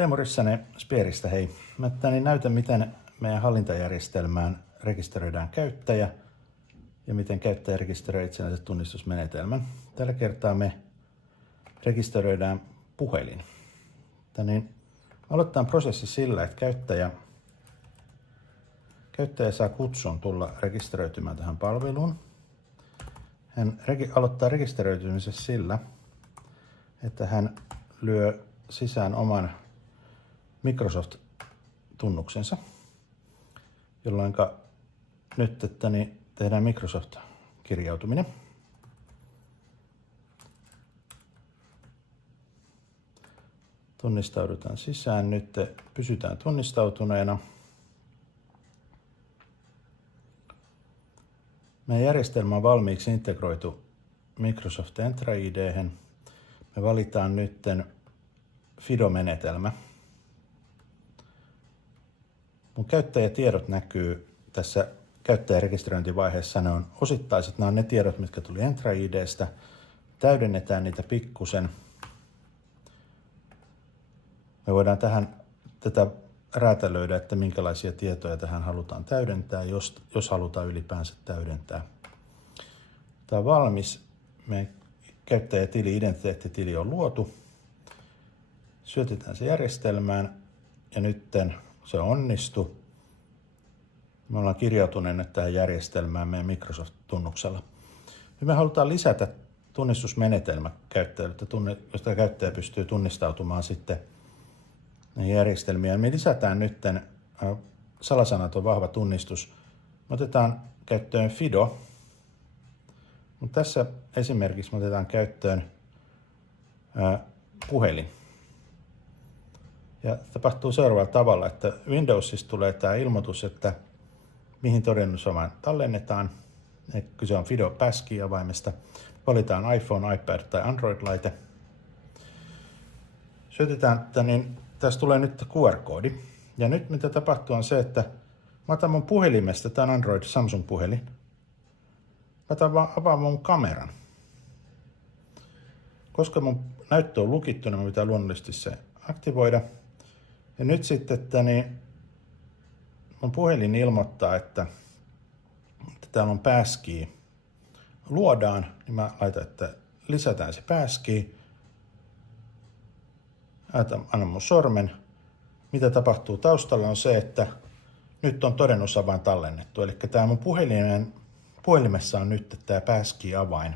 Teemu Rissanen Spearista, hei. Mä näytän, miten meidän hallintajärjestelmään rekisteröidään käyttäjä ja miten käyttäjä rekisteröi itsenäiset tunnistusmenetelmän. Tällä kertaa me rekisteröidään puhelin. Aloitetaan prosessi sillä, että käyttäjä saa kutsun tulla rekisteröitymään tähän palveluun. Hän aloittaa rekisteröitymisen sillä, että hän lyö sisään oman Microsoft-tunnuksensa, jolloin nyt tehdään Microsoft-kirjautuminen. Tunnistaudutaan sisään. Nyt pysytään tunnistautuneena. Meidän järjestelmä on valmiiksi integroitu Microsoft Entra ID:hen. Me valitaan nyt FIDO-menetelmä. Mun käyttäjätiedot näkyy tässä käyttäjärekisteröintivaiheessa. Ne on osittaiset. Nämä on ne tiedot, mitkä tuli Entra ID:stä. Täydennetään niitä pikkusen. Me voidaan tätä räätälöidä, että minkälaisia tietoja tähän halutaan täydentää, jos halutaan ylipäänsä täydentää. Tämä on valmis. Meidän käyttäjätili, identiteettitili on luotu. Syötetään se järjestelmään ja nyt se onnistuu. Me ollaan kirjautuneena tähän järjestelmään meidän Microsoft-tunnuksella. Nyt me halutaan lisätä tunnistusmenetelmä käyttäjälle, josta käyttäjä pystyy tunnistautumaan sitten näihin järjestelmiin. Me lisätään nyt salasanaton vahva tunnistus. Me otetaan käyttöön FIDO. Mutta tässä esimerkiksi me otetaan käyttöön puhelin. Ja tapahtuu seuraavalla tavalla, että Windowsista tulee tämä ilmoitus, että mihin todennusavain tallennetaan. Kyse on FIDO Passkey-avaimesta. Valitaan iPhone, iPad tai Android-laite. Syötetään, tässä tulee nyt QR-koodi. Ja nyt mitä tapahtuu on se, että mä otan mun puhelimesta, tämä on Android Samsung-puhelin. Mä avaan mun kameran. Koska mun näyttö on lukittu, niin mä pitää luonnollisesti se aktivoida. Ja nyt sitten, että mun puhelin ilmoittaa, että täällä on passkey. Luodaan, niin mä laitan, että lisätään se passkey. Annan mun sormen. Mitä tapahtuu taustalla on se, että nyt on todennusavain tallennettu. Eli tää mun puhelimessa on nyt tämä passkey-avain.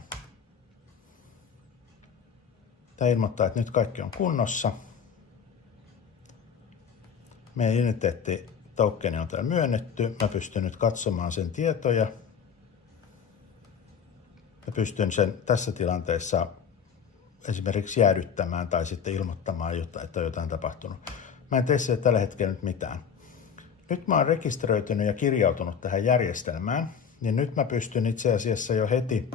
Tämä ilmoittaa, että nyt kaikki on kunnossa. Meidän identiteettitokeni on täällä myönnetty. Mä pystyn nyt katsomaan sen tietoja. Mä pystyn sen tässä tilanteessa esimerkiksi jäädyttämään tai sitten ilmoittamaan, että on jotain tapahtunut. Mä en tee siellä tällä hetkellä nyt mitään. Nyt mä oon rekisteröitynyt ja kirjautunut tähän järjestelmään, niin nyt mä pystyn itse asiassa jo heti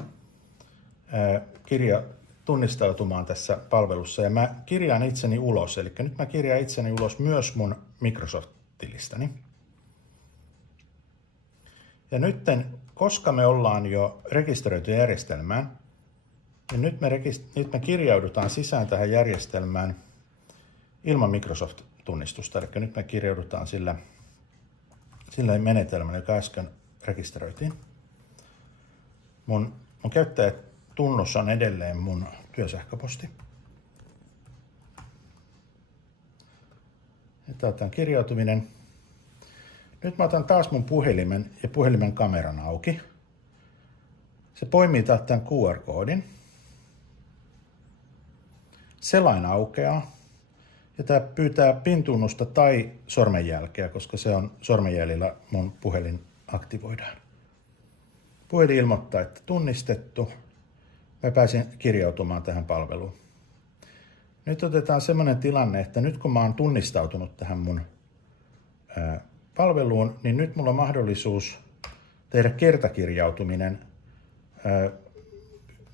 tunnistautumaan tässä palvelussa ja mä kirjaan itseni ulos. Eli nyt mä kirjaan itseni ulos myös mun Microsoft-tilistäni. Ja nyt, koska me ollaan jo rekisteröity järjestelmään, niin nyt me kirjaudutaan sisään tähän järjestelmään ilman Microsoft-tunnistusta. Eli nyt me kirjaudutaan sillä menetelmällä, joka äsken rekisteröitiin. Mun käyttäjätunnus on edelleen mun työsähköposti. Tämä on kirjautuminen. Nyt mä otan taas mun puhelimen ja puhelimen kameran auki. Se poimii tämän QR-koodin. Selain aukeaa ja tämä pyytää PIN-tunnusta tai sormenjälkeä, koska se on sormenjäljellä mun puhelin aktivoidaan. Puhelin ilmoittaa, että tunnistettu. Mä pääsin kirjautumaan tähän palveluun. Nyt otetaan semmoinen tilanne, että nyt kun mä oon tunnistautunut tähän mun palveluun, niin nyt mulla on mahdollisuus tehdä kertakirjautuminen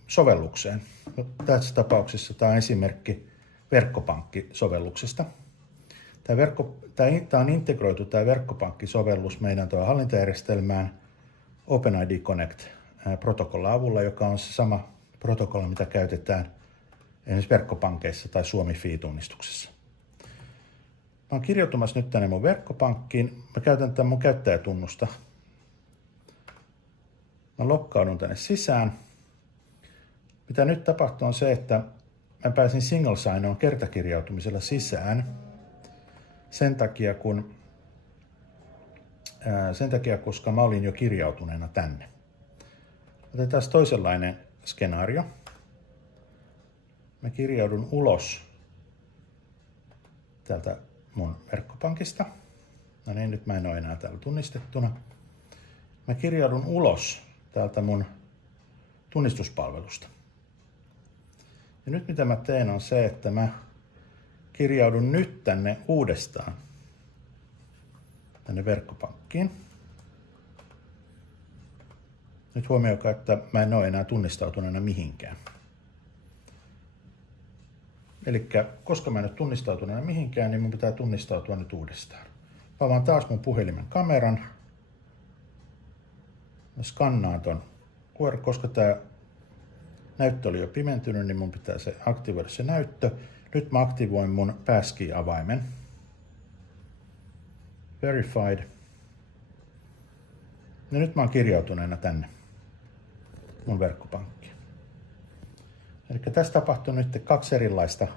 sovellukseen. Tässä tapauksessa tämä on esimerkki verkkopankkisovelluksesta. Tämä on integroitu tämä verkkopankkisovellus meidän hallintajärjestelmään OpenID Connect protokollan avulla, joka on se sama protokolla, mitä käytetään esimerkiksi verkkopankeissa tai Suomi-FI-tunnistuksessa. Mä oon kirjautumassa nyt tänne mun verkkopankkiin. Mä käytän tämän mun käyttäjätunnusta. Mä lokkaudun tänne sisään. Mitä nyt tapahtuu on se, että mä pääsin single sign-on kertakirjautumisella sisään. Sen takia, koska mä olin jo kirjautuneena tänne. Otetaan toisenlainen skenaario. Mä kirjaudun ulos täältä mun verkkopankista. No niin, nyt mä en ole enää täällä tunnistettuna. Mä kirjaudun ulos täältä mun tunnistuspalvelusta. Ja nyt mitä mä teen on se, että mä kirjaudun nyt tänne uudestaan tänne verkkopankkiin. Nyt huomioikaa, että mä en ole enää tunnistautuneena mihinkään. Eli koska mä en ole tunnistautuneena mihinkään, niin mun pitää tunnistautua nyt uudestaan. Mä avaan taas mun puhelimen kameran. Mä skannaan ton QR, koska tää näyttö oli jo pimentynyt, niin mun pitää aktivoida se näyttö. Nyt mä aktivoin mun passkey-avaimen. Verified. Ja nyt mä oon kirjautuneena tänne mun verkkopankkiin. Eli tässä tapahtuu nyt 2 erilaista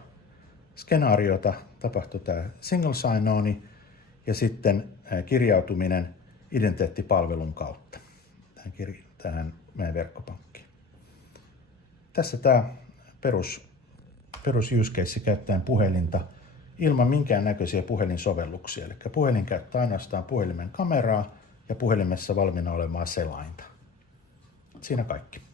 skenaariota. Tapahtui tämä single sign-on ja sitten kirjautuminen identiteettipalvelun kautta tähän meidän verkkopankkiin. Tässä tämä perus use case käyttäen puhelinta ilman minkäännäköisiä puhelinsovelluksia. Eli puhelin käyttää ainoastaan puhelimen kameraa ja puhelimessa valmiina olevaa selainta. Siinä kaikki.